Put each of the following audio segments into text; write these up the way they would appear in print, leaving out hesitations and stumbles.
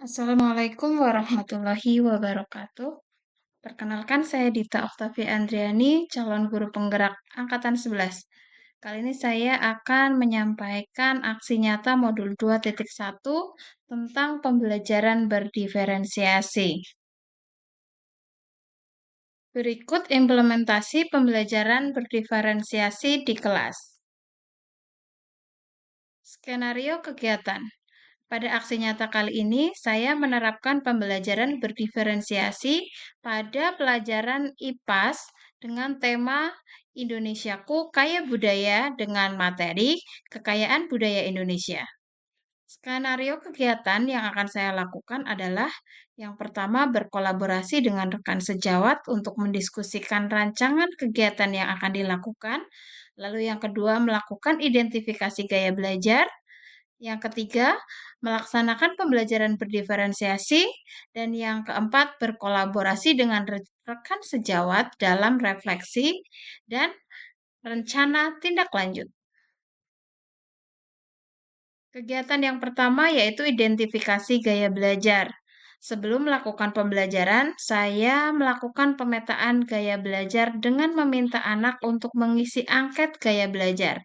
Assalamualaikum warahmatullahi wabarakatuh. Perkenalkan saya Dita Oktavia Andriani, calon guru penggerak Angkatan 11. Kali ini saya akan menyampaikan aksi nyata modul 2.1 tentang pembelajaran berdiferensiasi. Berikut implementasi pembelajaran berdiferensiasi di kelas. Skenario kegiatan. Pada aksi nyata kali ini, saya menerapkan pembelajaran berdiferensiasi pada pelajaran IPAS dengan tema Indonesiaku Kaya Budaya dengan materi Kekayaan Budaya Indonesia. Skenario kegiatan yang akan saya lakukan adalah yang pertama berkolaborasi dengan rekan sejawat untuk mendiskusikan rancangan kegiatan yang akan dilakukan. Lalu yang kedua melakukan identifikasi gaya belajar. Yang ketiga, melaksanakan pembelajaran berdiferensiasi. Dan yang keempat, berkolaborasi dengan rekan sejawat dalam refleksi dan rencana tindak lanjut. Kegiatan yang pertama yaitu identifikasi gaya belajar. Sebelum melakukan pembelajaran, saya melakukan pemetaan gaya belajar dengan meminta anak untuk mengisi angket gaya belajar.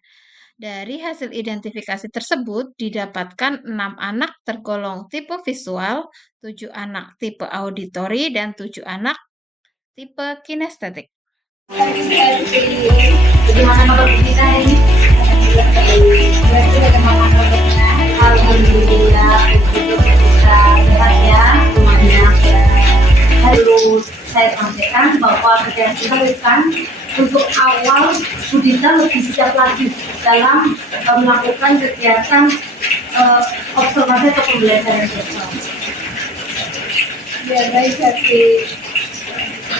Dari hasil identifikasi tersebut didapatkan 6 anak tergolong tipe visual, 7 anak tipe auditori, dan 7 anak tipe kinestetik. Bagaimana menurut kita ini? Berarti bagaimana menurutnya? Alhamdulillah, bisa sehat ya, semuanya. Harus saya sampaikan bahwa kegiatan kita bukan untuk awal Budita lebih siap lagi dalam melakukan kegiatan observasi atau pembelajaran sosial. Ya, baik,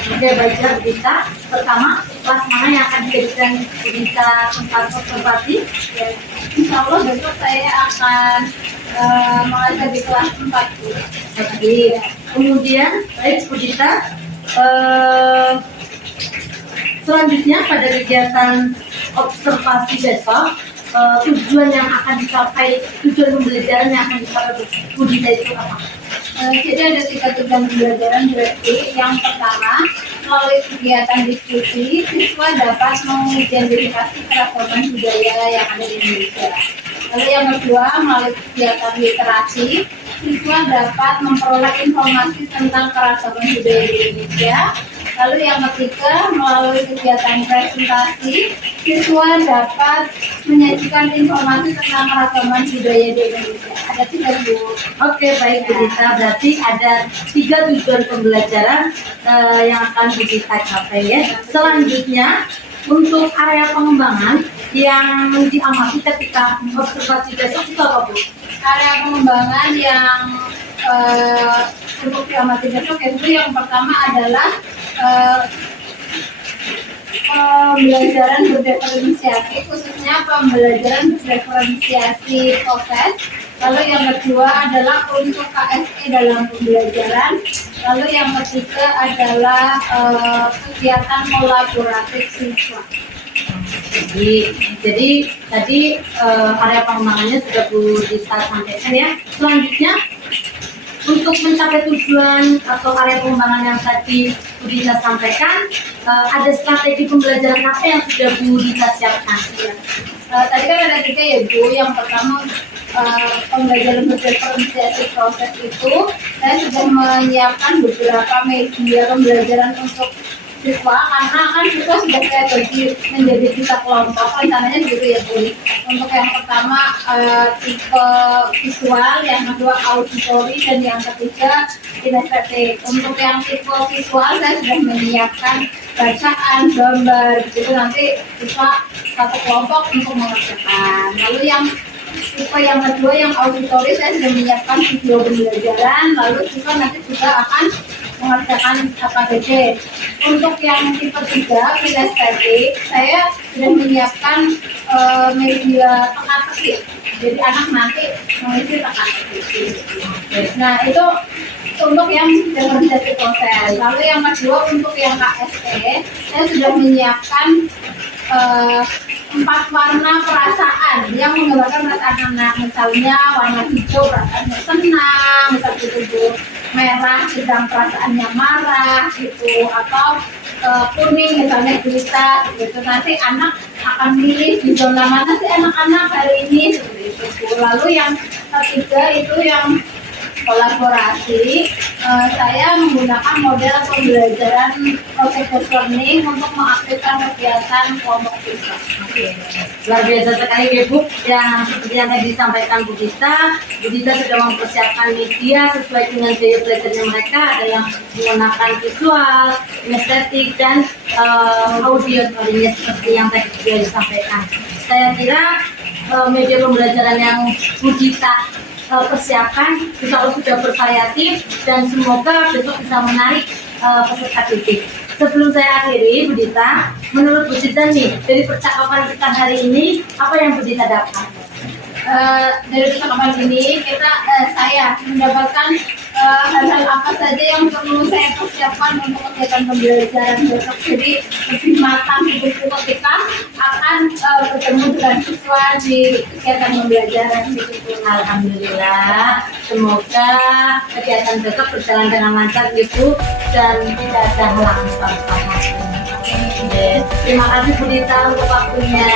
Oke, baiklah Budita. Pertama, kelas mana yang akan dijadikan Budita tempat observasi? Ya, insya Allah besok saya akan mengajar di kelas 40. Oke. Kemudian, baik Budita. Selanjutnya pada kegiatan observasi besok, tujuan yang akan dicapai, tujuan pembelajaran yang akan dicapai Budita itu apa? Jadi ada 3 tujuan pembelajaran berarti. Yang pertama, melalui kegiatan diskusi, siswa dapat mengidentifikasi keragaman budaya yang ada di Indonesia. Lalu yang kedua, melalui kegiatan literasi, siswa dapat memperoleh informasi tentang keragaman budaya di Indonesia. Lalu yang ketiga, melalui kegiatan presentasi, siswa dapat menyajikan informasi tentang keragaman budaya di Indonesia. Ada 3 Bu. Oke, baik Budita. Berarti ada 3 tujuan pembelajaran yang akan Budita capai ya. Selanjutnya, untuk area pengembangan yang diamati ketika observasi besok itu apa Bu? Area pengembangan yang untuk diamati besok itu yang pertama adalah pembelajaran berdiferensiasi, khususnya pembelajaran berdiferensiasi proses. Lalu yang kedua adalah untuk KSE dalam pembelajaran. Lalu yang ketiga adalah kegiatan kolaboratif siswa. Jadi tadi area pengembangannya sudah Bu Dita sampaikan ya. Selanjutnya, untuk mencapai tujuan atau area pengembangan yang tadi Bu Dita sampaikan, ada strategi pembelajaran apa yang sudah Bu Dita siapkan? Tadi kan ada 3 ya Bu. Yang pertama pembelajaran berdiferensiasi proses itu, saya sudah menyiapkan beberapa media pembelajaran untuk siswa, karena kan siswa sudah saya bagi menjadi 3 kelompok, rencananya gitu ya Bu. Untuk yang pertama tipe visual, yang kedua auditori, dan yang ketiga kinestetik. Untuk yang tipe visual saya sudah menyiapkan bacaan, gambar, gitu nanti siswa 1 kelompok untuk mengerjakan. Lalu yang tipe yang kedua yang auditori saya sudah menyiapkan video pembelajaran, lalu siswa nanti juga akan mengerjakan KPD. Untuk yang tipe 3 kinestetik, saya sudah menyiapkan media teka-teki. Jadi anak nanti mengisi teka-teki. Nah itu untuk yang diferensiasi proses. Lalu yang kedua untuk yang KSE, saya sudah menyiapkan 4 warna perasaan yang menggambarkan perasaan anak. Misalnya warna hijau perasaannya senang, seperti itu. merah sedang perasaannya marah gitu, atau kuning misalnya gurita gitu. Nanti anak akan milih di zona mana sih anak-anak hari ini seperti itu. Lalu yang ketiga itu yang kolaborasi, saya menggunakan model pembelajaran project learning untuk mengaktifkan kegiatan kelompok siswa. Luar biasa sekali ya Bu, yang seperti yang tadi disampaikan Bu Dita sudah mempersiapkan media sesuai dengan gaya belajarnya mereka, ada yang menggunakan visual, kinestetik, dan audio seperti yang tadi sudah disampaikan. Saya kira media pembelajaran yang Bu Dita persiapkan insya Allah sudah bervariatif dan semoga besok bisa menarik peserta didik. Sebelum saya akhiri, Bu Dita, menurut Bu Dita nih, dari percakapan kita hari ini, apa yang Bu Dita dapat? Dari percakapan ini saya mendapatkan hal-hal apa saja yang perlu saya persiapkan untuk kegiatan pembelajaran besok. Jadi lebih matang gitu ketika akan bertemu dengan siswa di kegiatan pembelajaran gitu. Alhamdulillah, semoga kegiatan besok berjalan dengan lancar gitu dan tidak ada halangan sama. Terima kasih Bu Dita untuk waktunya.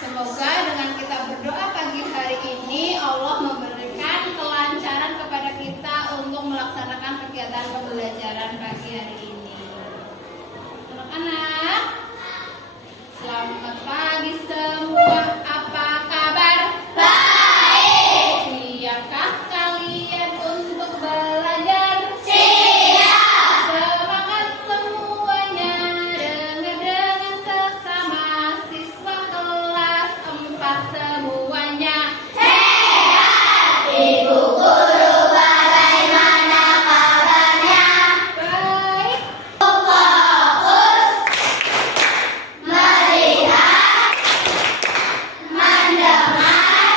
Semoga dengan kita berdoa pagi hari ini Allah memberikan kelancaran kepada kita untuk melaksanakan kegiatan pembelajaran pagi hari ini. Anak-anak, selamat pagi semua. Apa kabar? Baik. Siapkah kalian untuk belajar? Siap. Semangat semuanya. Dengar dengan sesama siswa kelas 4 semuanya. Ibu guru bagaimana kabarnya? Baik. Fokus, melihat, mendengar,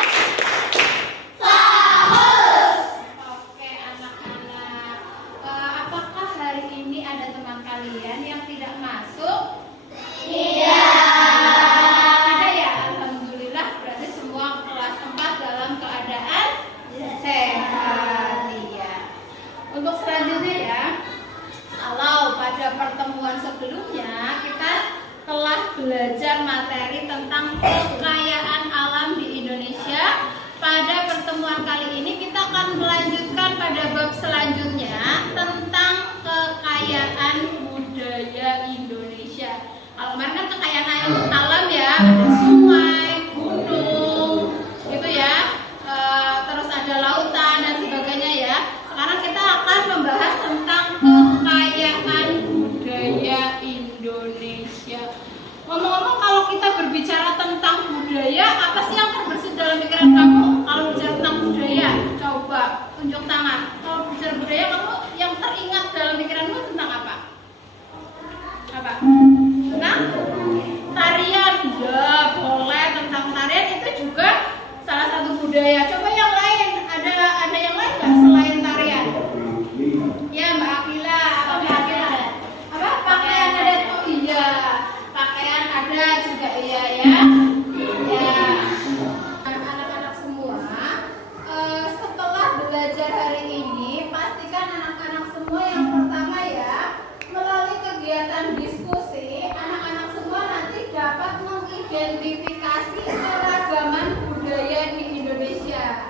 fokus. Oke anak-anak, apakah hari ini ada teman kalian yang tidak masuk? Ada ya, alhamdulillah, berarti semua kelas 4 dalam keadaan sehat ya. Untuk selanjutnya ya, kalau pada pertemuan sebelumnya kita telah belajar materi tentang kekayaan alam di Indonesia. Pada pertemuan kali ini kita akan melanjutkan pada bab selanjutnya tentang kekayaan budaya Indonesia. Kalau kemarin kan kekayaan alam ya, ada sungai, gunung, gitu ya, terus ada lautan dan sebagainya ya. Sekarang kita akan membahas tentang kekayaan budaya Indonesia. Ngomong-ngomong, kalau kita berbicara tentang budaya, apa sih yang terbersit dalam pikiran kamu? Kalau bicara tentang budaya, coba tunjuk tangan. Kalau bicara budaya, kamu yang teringat dalam pikiranmu tentang apa? Apa? Tentang tarian. Ya, boleh, tentang tarian itu juga salah satu budaya. Coba yang lain, ada yang lain nggak selain tarian? Ya, Mbak Akila, apa Mbak Akila? Apa? Pakaian adat. Oh iya, pakaian adat juga iya ya. Ya. Anak-anak semua, setelah belajar hari ini, pastikan anak-anak semua yang pertama ya, melalui kegiatan diskusi, anak-anak semua nanti dapat mengidentifikasi keragaman budaya di Indonesia.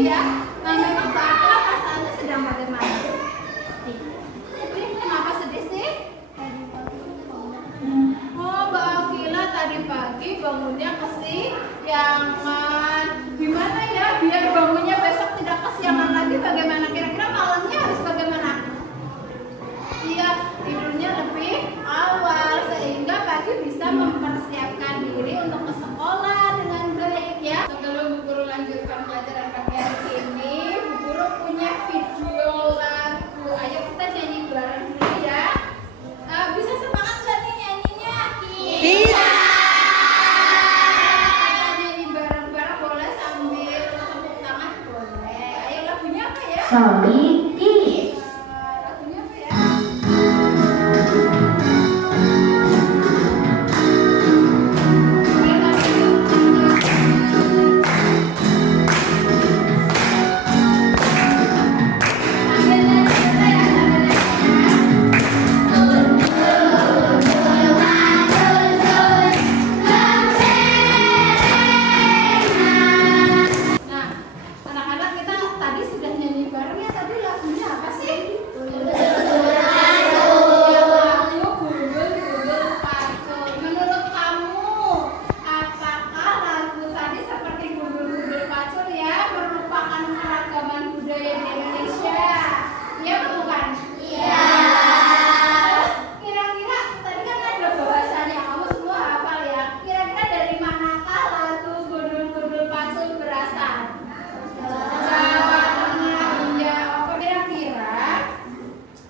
ya. Nah, memang Mbak Akila perasaannya sedang bagaimana? Sedih, kenapa sedih sih? Oh, Mbak Akila tadi pagi bangunnya kesiangan. Gimana ya biar bangunnya besok tidak kesiangan lagi? Bagaimana? Kira-kira malamnya harus bagaimana? Iya, tidurnya lebih awal sehingga pagi bisa mempersiapkan diri untuk ke sekolah dengan baik ya. Sebelum Bu Guru lanjutkan pelajaran pagi hari ini, Bu Guru punya video lagu. Ayo kita nyanyi bareng dulu ya. Bisa semangat gak nih nyanyinya? Bisa. Kita nyanyi bareng-bareng boleh sambil tepuk tangan boleh. Ayo lagunya apa ya? Sorry, Lagunya apa ya? Nah, anak-anak kita tadi sudah nyanyi bareng ya. Tadi lagunya apa sih? Lagu Gundul Pacul. Menurut kamu, apakah lagu tadi seperti Gundul Pacul ya merupakan keragaman budaya di Indonesia? Iya atau bukan? Iya. Terus kira-kira tadi kan ada bahasanya, kamu semua hafal ya. Kira-kira dari manakah lagu Gundul Pacul berasal? Jawa Tengah. Iya. Apa kira-kira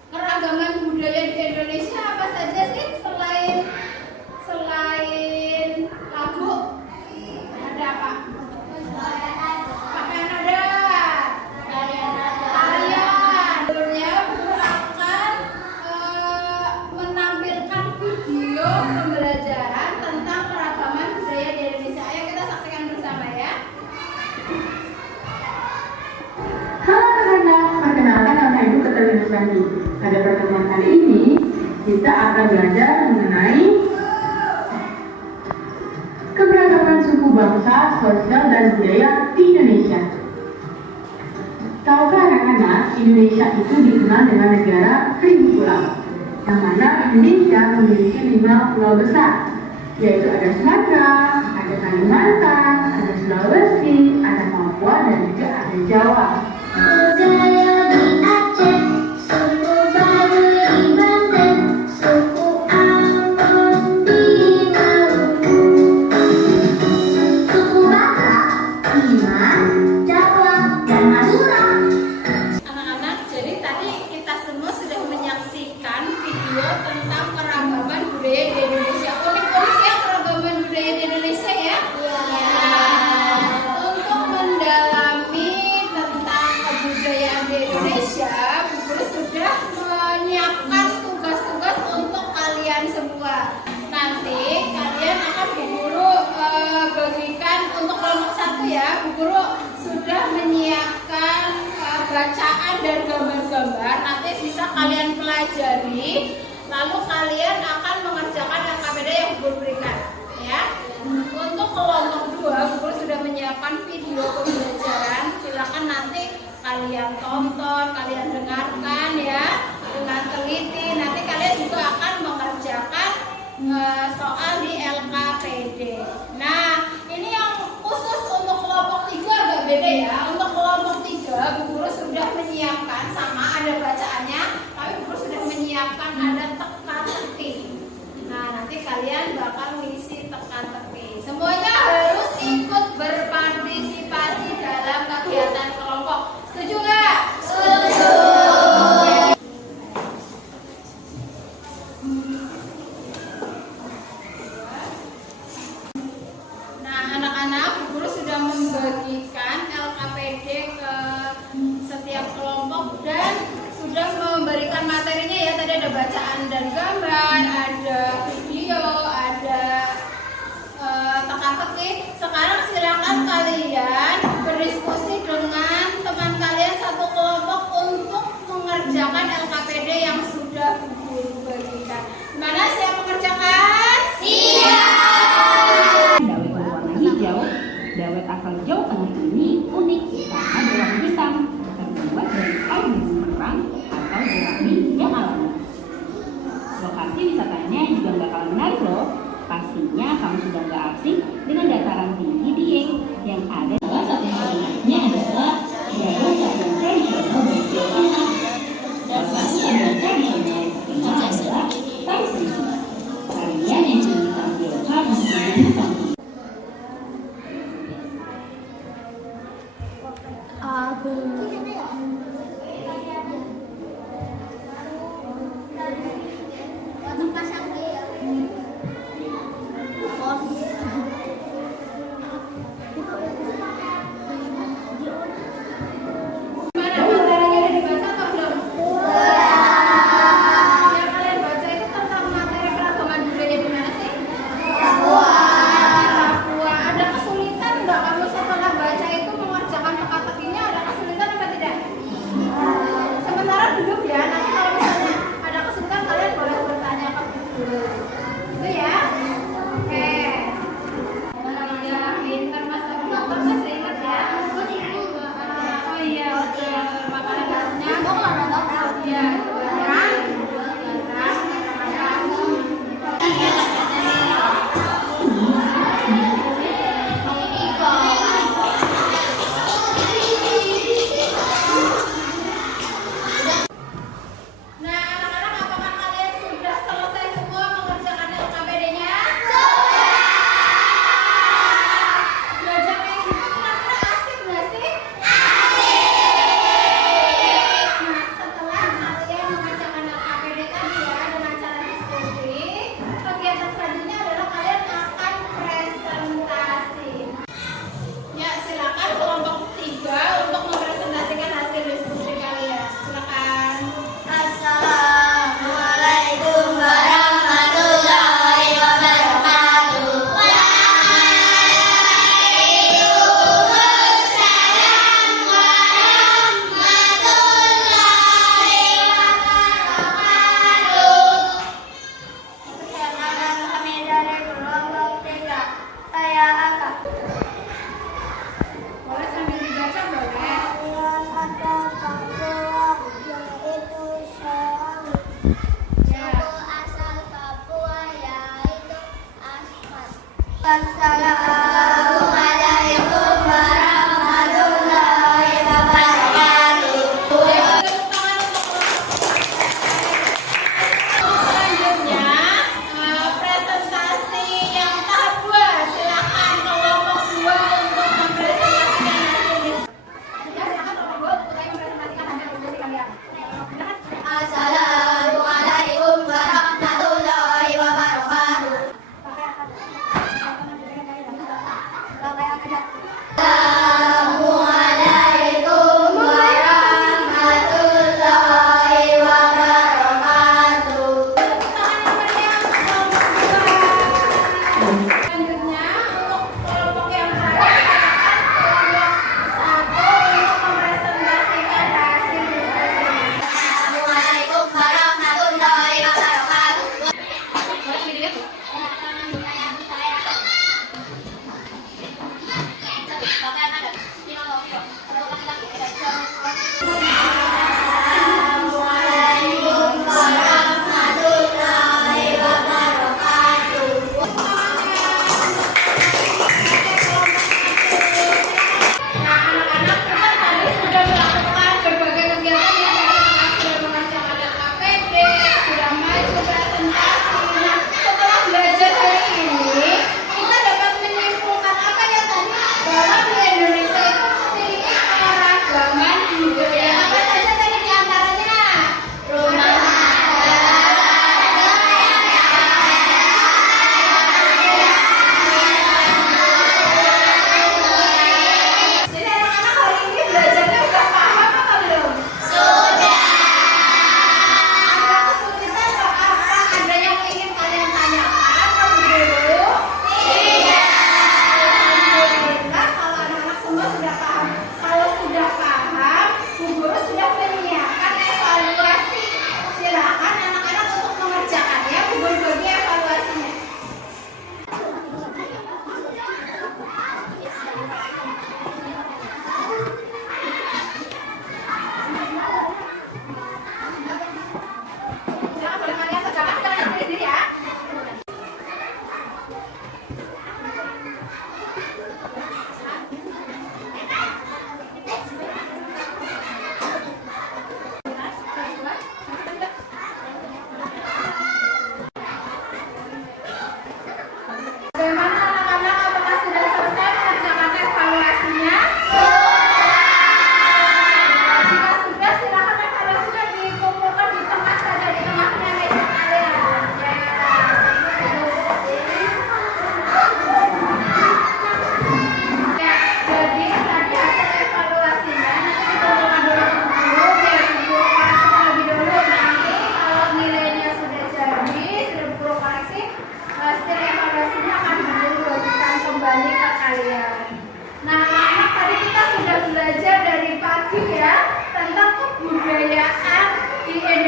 keragaman budaya di Indonesia apa saja sih selain lagu? Ada apa? Pakaian adat, tarian. Sebelumnya Guru akan menampilkan video pembelajaran tentang keragaman budaya di Indonesia. Ayo kita saksikan bersama ya. Halo anak-anak, perkenalkan nama Ibu Keteli Nuswani. Pada pertemuan kali ini, kita akan belajar mengenai keberagaman suku bangsa, sosial, dan budaya di Indonesia. Tahukah anak-anak, Indonesia itu dikenal dengan negara 1000 pulau, yang mana Indonesia memiliki 5 pulau besar, yaitu ada Sumatera, ada Kalimantan, ada Sulawesi, ada Papua, dan juga ada Jawa. budaya di Aceh, suku Baduy di Banten, suku Ambon di Maluku, suku Batak, Iman, Jawa, dan Madura. Anak-anak, jadi tadi kita semua sudah menyaksikan video tentang keragaman budaya di Indonesia. Unik-unik ya keragaman budaya di Indonesia ya. Untuk mendalami tentang kebudayaan di Indonesia, Bu Guru sudah menyiapkan tugas-tugas untuk kalian semua. Nanti kalian akan Bu Guru bagikan untuk kelompok 1 ya. Bu Guru sudah menyiapkan bacaan dan gambar-gambar. Nanti bisa kalian pelajari. Lalu kalian akan mengerjakan LKPD yang Bu Guru berikan, ya. Untuk kelompok 2, Bu Guru sudah menyiapkan video pembelajaran. Silakan nanti kalian tonton, kalian dengarkan ya dengan teliti. Nanti kalian juga akan mengerjakan soal di LKPD. Nah, ini yang khusus untuk kelompok 3 agak beda ya. Untuk kelompok 3, Bu Guru sudah menyiapkan sama ada bacaannya, tapi Bu Guru sudah menyiapkan ada teka-teki. Nah, nanti kalian bakal ngisi teka-teki. Semuanya harus ikut berpartisipasi dalam kegiatan kelompok. Setuju nggak? Setuju. Nah, anak-anak, Bu Guru sudah membagikan LKPD ke setiap kelompok dan sudah memberikan materinya ya. Tadi ada bacaan dan gambar, ada video, ada teka-teki. Sekarang silakan kalian berdiskusi dengan teman kalian satu kelompok untuk mengerjakan LKPD yang sudah Bu Guru bagikan. Mana siap mengerjakan? Dawet berwarna hijau, dawet asal Jawa Tengah ini unik karena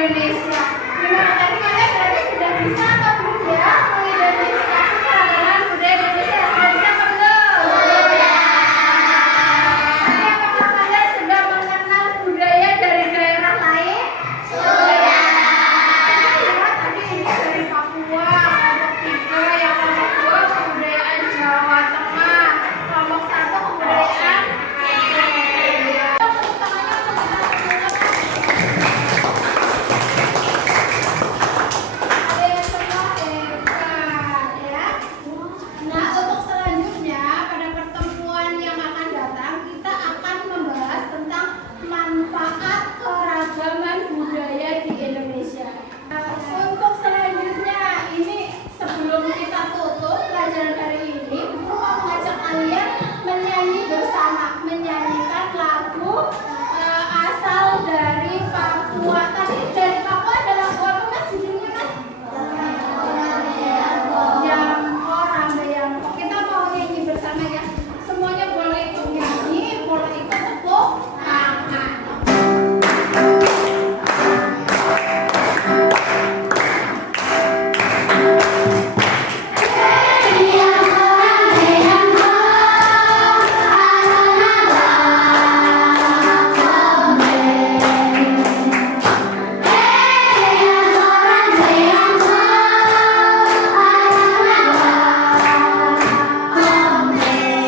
Indonesia. Gimana tadi kalian berarti sudah bisa atau belum ya mengidentifikasi keragaman budaya Indonesia? Sudah bisa atau belum? Sudah. Tapi apakah kalian sudah mengenal budaya dari daerah lain? Sudah. Ya, tadi ini dari Papua, kelompok 3 yang kelompok 2 kebudayaan Jawa Tengah, kelompok 1 kebudayaan Aceh. Tepuk tangannya untuk kita semua. Ada yang semua hebat ya. Nah, untuk selanjutnya pada pertemuan yang akan datang kita akan membahas tentang manfaat keragaman budaya di Indonesia. Untuk selanjutnya ini sebelum kita tutup pelajaran hari ini, Ibu mau mengajak kalian menyanyi bersama, menyanyikan lagu asal dari Papua. Tadi dari Papua ada lagu apa Mas judulnya Mas? Yamko Rambe Yamko. Kita mau nyanyi bersama ya. Semuanya boleh ikut nyanyi, boleh ikut tepuk tangan.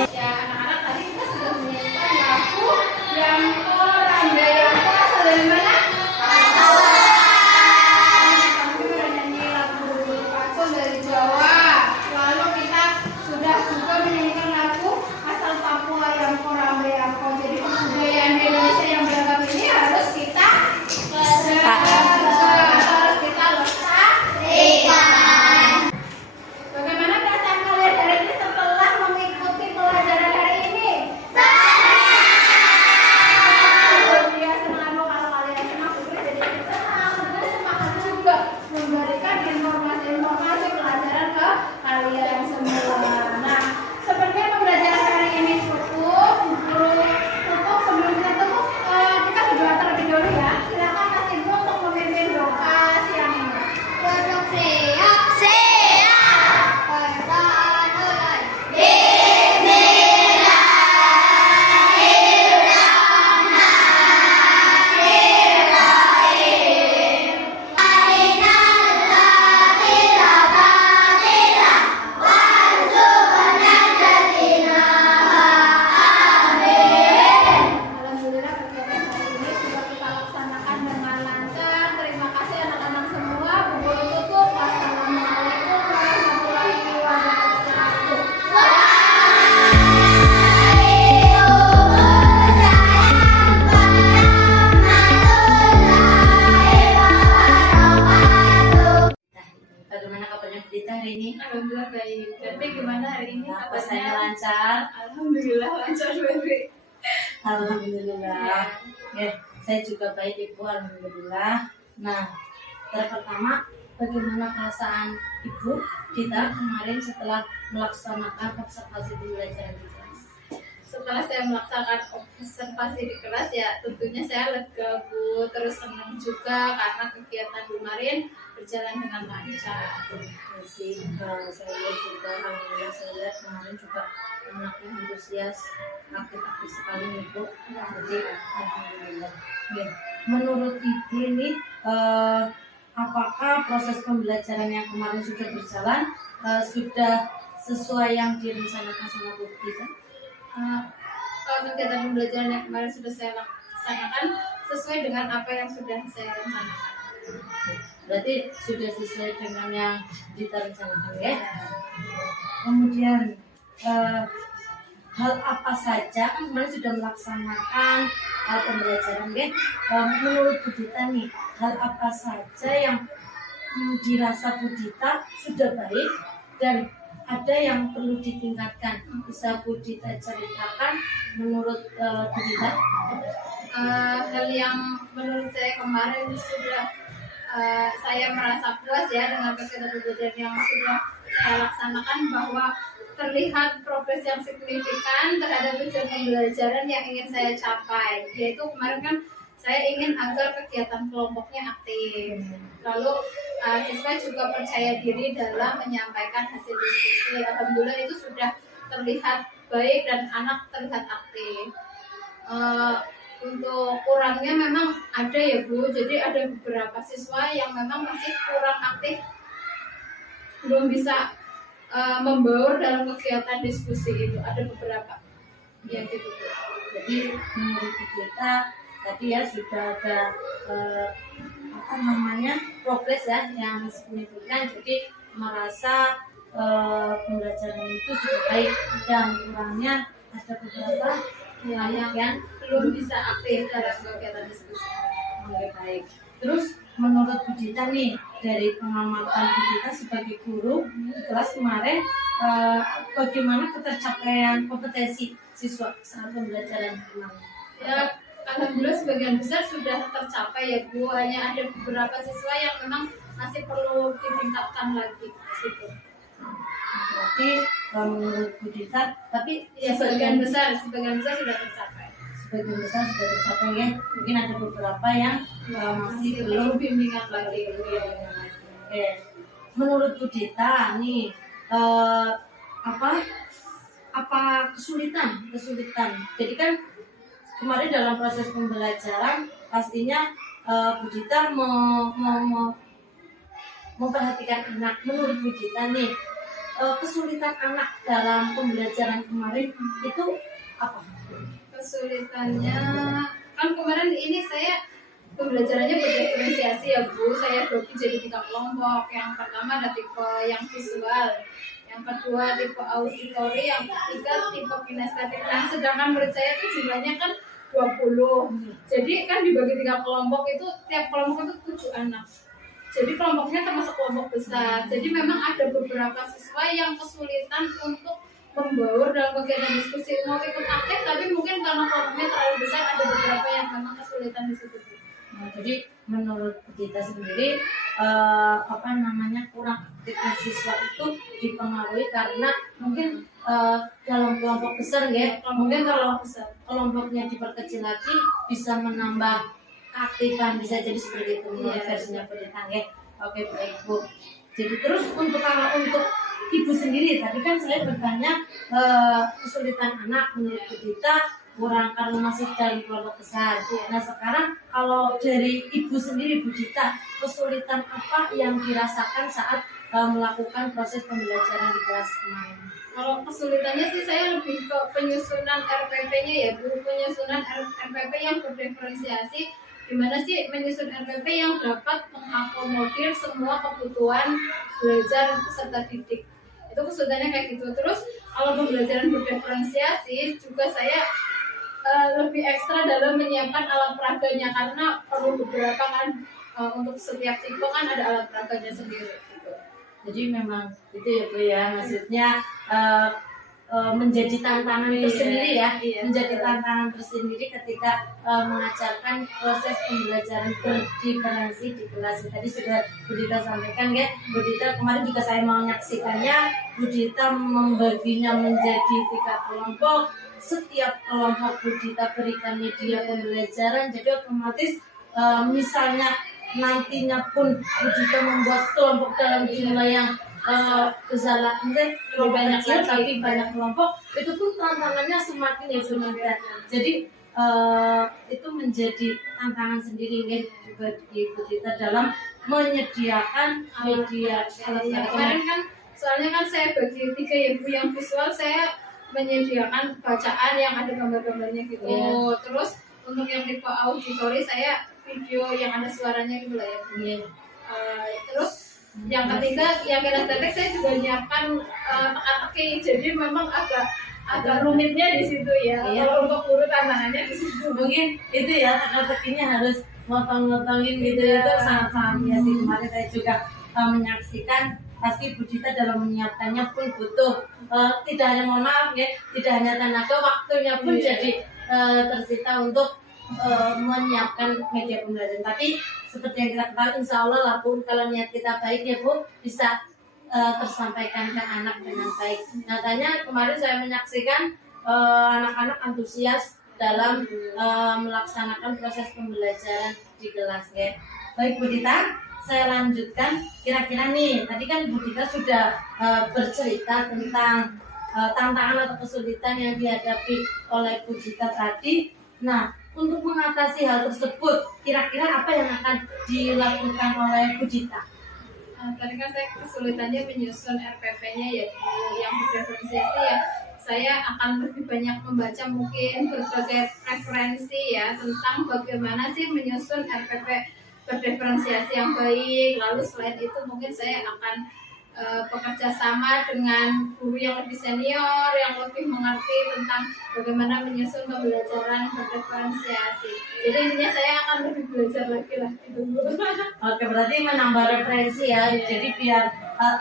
Ya, anak-anak tadi kita sudah menyanyikan lagu Yamko Rambe Yamko asal dari mana? Papua. Kami sudah nyanyi lagu Pacul dari Jawa. Lalu kita sudah juga menyanyikan lagu asal Papua Yamko Rambe Yamko. Jadi kebudayaan Indonesia yang beragam ini harus kita harus kita lestarikan. Bagaimana perasaan kalian hari ini setelah mengikuti pelajaran hari ini? Dia senang kalau kalian senang juga jadi senang, juga semangat juga memberikan informasi-informasi pelajaran ke kalian semua. Nah, sepertinya pembelajaran hari ini cukup. Cukup sebelum kita tutup kita berdoa terlebih dahulu ya. Silakan Mas Ibu untuk memimpin doa siang ini. Alhamdulillah kegiatan hari ini sudah kita laksanakan dengan lancar. Terima kasih anak-anak semua. Guru tutup. Wassalamualaikum warahmatullahi wabarakatuh. Bagaimana kabarnya Budita hari ini? Alhamdulillah baik. Tapi gimana hari ini Puasanya lancar? Alhamdulillah lancar baik. Alhamdulillah. Ya, saya juga baik Ibu, alhamdulillah. Nah, pertama, bagaimana perasaan Ibu kita kemarin setelah melaksanakan observasi pembelajaran di kelas? Setelah saya melaksanakan observasi di kelas ya tentunya saya lega Bu, terus senang juga karena kegiatan kemarin berjalan dengan lancar. Masih saya lihat juga, alhamdulillah saya lihat kemarin juga anaknya antusias, aktif sekali Ibu. Jadi alhamdulillah. Ya, menurut Ibu ini apakah proses pembelajaran yang kemarin sudah berjalan sudah sesuai yang direncanakan sama Bu kita? Kegiatan pembelajaran yang kemarin sudah saya laksanakan sesuai dengan apa yang sudah saya rencanakan. Berarti sudah sesuai dengan yang kita rencanakan ya. Kemudian hal apa saja kan kemarin sudah melaksanakan hal pembelajaran ya. Menurut Bu Dita nih, hal apa saja yang dirasa Bu Dita sudah baik dan ada yang perlu ditingkatkan? Bisa Bu Dita ceritakan menurut Bu Dita? Hal yang menurut saya kemarin sudah saya merasa puas ya dengan kegiatan pembelajaran yang sudah saya laksanakan, bahwa terlihat progres yang signifikan terhadap tujuan pembelajaran yang ingin saya capai. Yaitu kemarin kan saya ingin agar kegiatan kelompoknya aktif. Lalu siswa juga percaya diri dalam menyampaikan hasil diskusi. Alhamdulillah itu sudah terlihat baik dan anak terlihat aktif. Untuk kurangnya memang ada ya Bu, jadi ada beberapa siswa yang memang masih kurang aktif, belum bisa membaur dalam kegiatan diskusi itu, ada beberapa ya gitu Bu. Jadi menurut kita tadi ya sudah ada progres ya yang signifikan, jadi merasa pembelajaran itu sudah baik, dan kurangnya ada beberapa yang Belum bisa aktif dalam kegiatan diskusi. Oke, baik. Terus menurut Bu Dita nih, dari pengamatan Bu Dita sebagai guru di kelas kemarin, bagaimana ketercapaian kompetensi siswa saat pembelajaran kemarin? Ya, alhamdulillah sebagian besar sudah tercapai ya Bu. Hanya ada beberapa siswa yang memang masih perlu ditingkatkan lagi gitu. Berarti menurut Bu Dita, tapi Ya sebagian besar sudah tercapai. sebagian besar sudah tercapai ya. Mungkin ada beberapa yang masih belum. Perlu bimbingan lagi. Oke. Menurut Bu Dita nih, apa kesulitan? Jadi kan kemarin dalam proses pembelajaran pastinya Bu Dita memperhatikan anak. Menurut Bu Dita nih, kesulitan anak dalam pembelajaran kemarin itu apa? Kesulitannya kan kemarin ini saya pembelajarannya berdiferensiasi ya Bu. Saya bagi jadi 3 kelompok. Yang pertama ada tipe yang visual, yang kedua tipe auditori, yang ketiga tipe kinestetik. Nah, sedangkan murid saya itu jumlahnya kan 20. Jadi kan dibagi 3 kelompok itu, tiap kelompok itu 7 anak. Jadi kelompoknya termasuk kelompok besar. Jadi memang ada beberapa siswa yang kesulitan untuk membaur dalam kegiatan diskusi, mau ikut aktif, tapi mungkin karena kelompoknya terlalu besar, ada beberapa yang memang kesulitan di situ. Nah, jadi menurut kita sendiri kurang aktifnya siswa itu dipengaruhi karena mungkin dalam kelompok besar ya, mungkin kalau kelompoknya diperkecil lagi bisa menambah keaktifan, bisa jadi seperti itu menurut versinya pendidikan ya. Oke, baik Bu. Jadi terus untuk Ibu sendiri, tadi kan saya bertanya kesulitan anak menurut Bu Dita kurang karena masih dalam kelompok besar. Nah sekarang kalau dari Ibu sendiri Bu Dita, kesulitan apa yang dirasakan saat melakukan proses pembelajaran di kelas kemarin? Kalau kesulitannya sih saya lebih ke penyusunan RPP-nya ya Bu, penyusunan RPP yang berdiferensiasi, gimana sih menyusun RPP yang dapat mengakomodir semua kebutuhan belajar peserta didik. Itu kesulitannya kayak gitu. Terus kalau pembelajaran berdiferensiasi juga saya lebih ekstra dalam menyiapkan alat peraganya, karena perlu beberapa kan untuk setiap tipe kan ada alat peraganya sendiri gitu. Jadi memang itu ya Bu ya, maksudnya menjadi tantangan tersendiri ya, menjadi tantangan tersendiri ketika mengajarkan proses pembelajaran berdiferensi di kelas. Tadi sudah Bu Dita sampaikan ya, Bu Dita kemarin juga saya mau menyaksikannya, Bu Dita membaginya menjadi 3 kelompok. Setiap kelompok Bu Dita berikan media pembelajaran, jadi otomatis misalnya nantinya pun Bu Dita membuat kelompok dalam jumlah yang kesalahan banyak tapi banyak kelompok, itu pun tantangannya semakin ya Bu Dita. Jadi itu menjadi tantangan sendiri ya bagi Bu Dita dalam menyediakan media. Kemarin kan soalnya kan saya bagi 3 ya Bu, yang visual saya menyediakan bacaan yang ada gambar-gambarnya gitu. Terus untuk yang tipe auditori saya video yang ada suaranya gitu lah ya Bu. Terus yang ketiga yang kinestetik saya juga menyiapkan teka-teki, jadi memang agak rumitnya di situ ya. Kalau untuk guru tantangannya di situ. Mungkin itu ya, teka-tekinya harus motong-motongin gitu. Itu sangat-sangat ya sih. Kemarin saya juga menyaksikan, pasti Bu Dita dalam menyiapkannya pun butuh tidak hanya, mohon maaf ya, tidak hanya tenaga, waktunya pun jadi tersita untuk menyiapkan media pembelajaran. Tapi seperti yang kita ketahui, insya Allah lah pun kalau niat kita baik ya Bu, bisa tersampaikan ke anak dengan baik. Nyatanya kemarin saya menyaksikan anak-anak antusias dalam melaksanakan proses pembelajaran di kelas ya. Baik Bu Dita, saya lanjutkan. Kira-kira nih, tadi kan Bu Dita sudah bercerita tentang tantangan atau kesulitan yang dihadapi oleh Bu Dita tadi. Nah, untuk mengatasi hal tersebut, kira-kira apa yang akan dilakukan oleh Bu Dita? Tadi kan saya kesulitannya menyusun RPP-nya ya yang berdiferensiasi ya. Saya akan lebih banyak membaca mungkin berbagai referensi ya tentang bagaimana sih menyusun RPP berdiferensiasi yang baik. Lalu selain itu mungkin saya akan bekerja sama dengan guru yang lebih senior, yang lebih mengerti tentang bagaimana menyusun pembelajaran berdiferensiasi. Jadi intinya saya akan lebih belajar lagi lah gitu. Oke, berarti menambah referensi ya. Jadi biar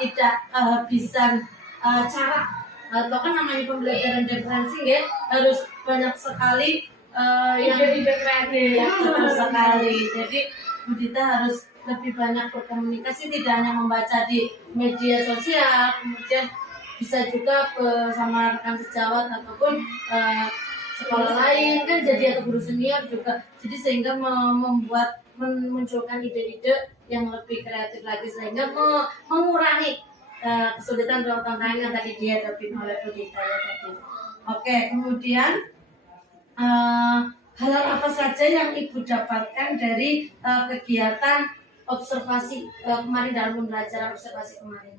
tidak kehabisan cara atau kan namanya pembelajaran diferensi ya, harus banyak sekali yang Ide-ide kreatif. ya, betul sekali. Jadi Bu Dita harus lebih banyak berkomunikasi, tidak hanya membaca di media sosial, kemudian bisa juga bersama rekan sejawat ataupun sekolah lain kan, jadi atau guru senior juga, jadi sehingga membuat memunculkan ide-ide yang lebih kreatif lagi sehingga mengurangi kesulitan atau tantangan yang tadi dihadapi oleh Bu Dita ya tadi. Oke, kemudian hal apa saja yang Ibu dapatkan dari kegiatan observasi kemarin dalam pembelajaran observasi kemarin?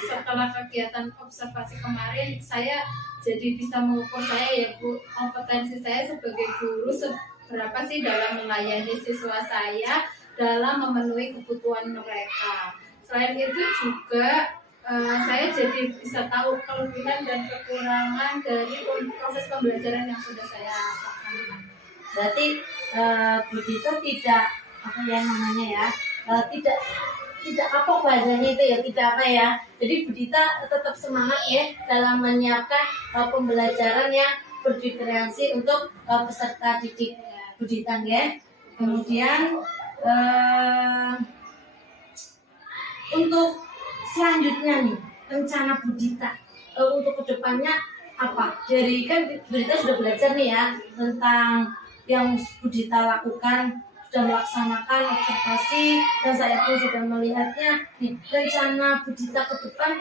Setelah kegiatan observasi kemarin, saya jadi bisa mengukur saya ya Bu, kompetensi saya sebagai guru seberapa sih dalam melayani siswa saya dalam memenuhi kebutuhan mereka. Selain itu juga saya jadi bisa tahu kelebihan dan kekurangan dari proses pembelajaran yang sudah saya lakukan. Berarti Bu Dita tidak apa ya namanya ya, tidak kapok bahasanya itu ya, tidak apa ya. Jadi Bu Dita tetap semangat ya dalam menyiapkan pembelajaran yang berdiferensi untuk peserta didik Bu Dita ya. Kemudian untuk selanjutnya nih, rencana Bu Dita untuk kedepannya apa? Dari kan Bu Dita sudah belajar nih ya tentang yang Bu Dita lakukan, sudah melaksanakan observasi dan saya pun sudah melihatnya. Nih, rencana Bu Dita ke depan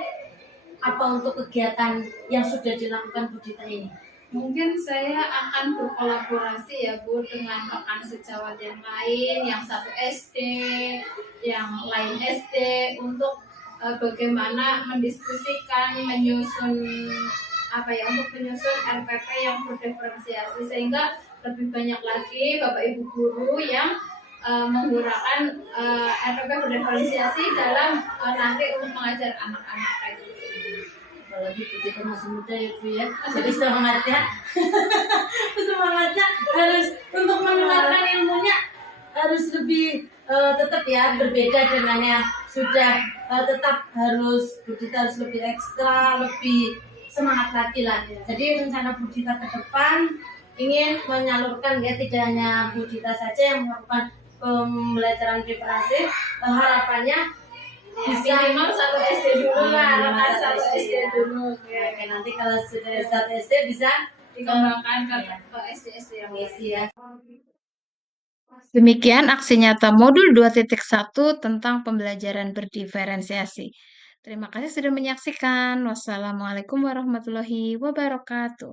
apa untuk kegiatan yang sudah dilakukan Bu Dita ini? Mungkin saya akan berkolaborasi ya Bu dengan rekan sejawat yang lain, yang satu SD, yang lain SD, untuk bagaimana mendiskusikan, menyusun untuk menyusun RPP yang berdiferensiasi sehingga lebih banyak lagi Bapak Ibu guru yang menggunakan RPP berdiferensiasi dalam nanti untuk mengajar anak-anak kayak gitu. Apalagi Bu Dita masih muda ya Bu ya, jadi semangatnya semangatnya harus untuk menularkan ilmunya harus lebih tetap ya berbeda dengan yang sudah, tetap harus Bu Dita harus lebih ekstra, lebih semangat lagi lah. Jadi rencana Bu Dita ke depan ingin menyalurkan ya, tidak hanya Bu Dita saja yang melakukan pembelajaran diferensiasi, harapannya bisa Minimal satu SD dulu lah, rekan satu SD dulu. Oke, nanti kalau sudah satu SD bisa Dikembangkan ke SD-SD yang lain. ya. Demikian aksi nyata modul 2.1 tentang pembelajaran berdiferensiasi. Terima kasih sudah menyaksikan. Wassalamualaikum warahmatullahi wabarakatuh.